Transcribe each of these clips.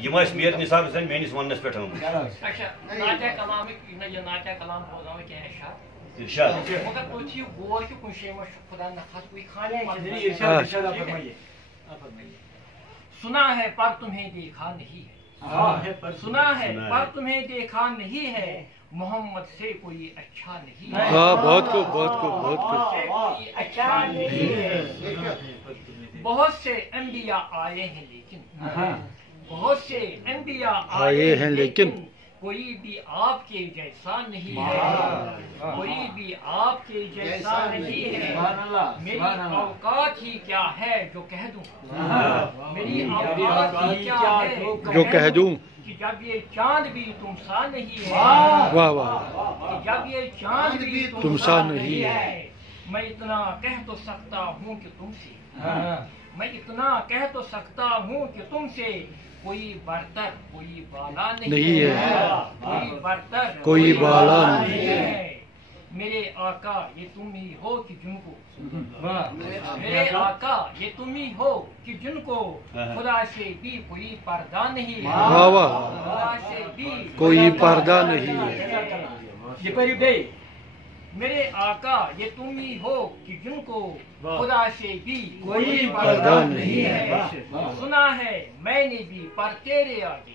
M میر نثار حسین میانس once پہ سنا ہے پر تمہیں دیکھا نہیں ہے، سنا ہے پر تمہیں دیکھا نہیں ہے، محمد سے کوئی اچھا نہیں ہے، بہت کو بہت کو بہت کو اچھا نہیں ہے۔ بہت سے انبیاء آئے ہیں لیکن بہت سے انبیاء آئے ہیں لیکن کوئی بھی آپ کے جیسا نہیں ہے، کوئی بھی آپ کے جیسا نہیں ہے۔ میری اوقات ہی کیا ہے جو کہہ دوں، میری اوقات ہی کیا ہے جو کہہ دوں کہ جب یہ چاند بھی تم سا نہیں ہے، واہ واہ، جب یہ چاند بھی تم سا نہیں ہے، میں اتنا کہہ تو سکتا ہوں کہ تم سے، میں اتنا کہہ تو سکتا ہوں کہ تم سے کوئی برتر کوئی بالا نہیں ہے، کوئی برتر کوئی بالا نہیں ہے۔ میرے آقا یہ تم ہی ہو کہ جن کو، میرے آقا یہ تم ہی ہو کہ جن کو خدا سے بھی کوئی پردہ نہیں ہے، واہ واہ، خدا سے بھی کوئی پردہ نہیں ہے۔ میرے آقا یہ تم ہی ہو کہ جن کو خدا سے بھی کوئی پردہ نہیں ہے۔ سنا ہے میں نے بھی پر تیرے آگے،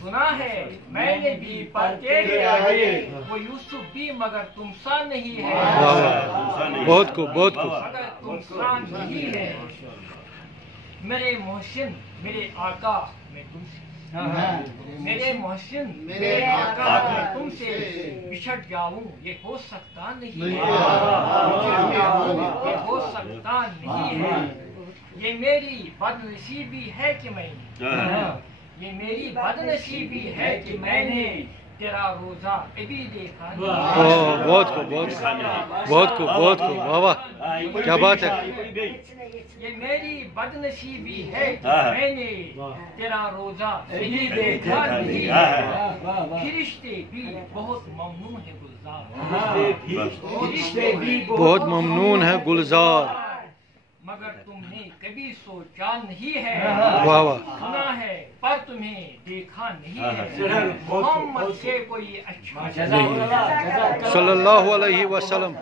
سنا ہے میں نے بھی پر تیرے آگے، وہ یوسف بھی مگر تم سا نہیں ہے، بہت کو بہت کو، مگر تم سا نہیں ہے۔ میرے محسن میرے آقا میں تم سے، میرے محسن میرے آقا میں تم سے بچھڑ جاؤں یہ ہو سکتا نہیں ہے، یہ ہو سکتا نہیں ہے۔ یہ میری بد نصیبی ہے کہ میں نے، یہ میری بد نصیبی ہے کہ میں نے تیرا روزہ ابھی دیکھا نہیں۔ بہت کو بہت کو بہت کو بہت کو، واہ واہ، کیا بات ہے۔ یہ میری بد نصیبی ہے کہ میں نے تیرا روزہ ابھی دیکھا نہیں ہے۔ فرشتے بھی بہت ممنون ہے گلزار، فرشتے بھی بہت ممنون ہے گلزار، مگر تم نے کبھی سوچا نہیں ہے، واہ واہ، سنا ہے پر تمہیں دیکھا نہیں ہے، محمد سے کوئی اچھا صلی اللہ علیہ وسلم۔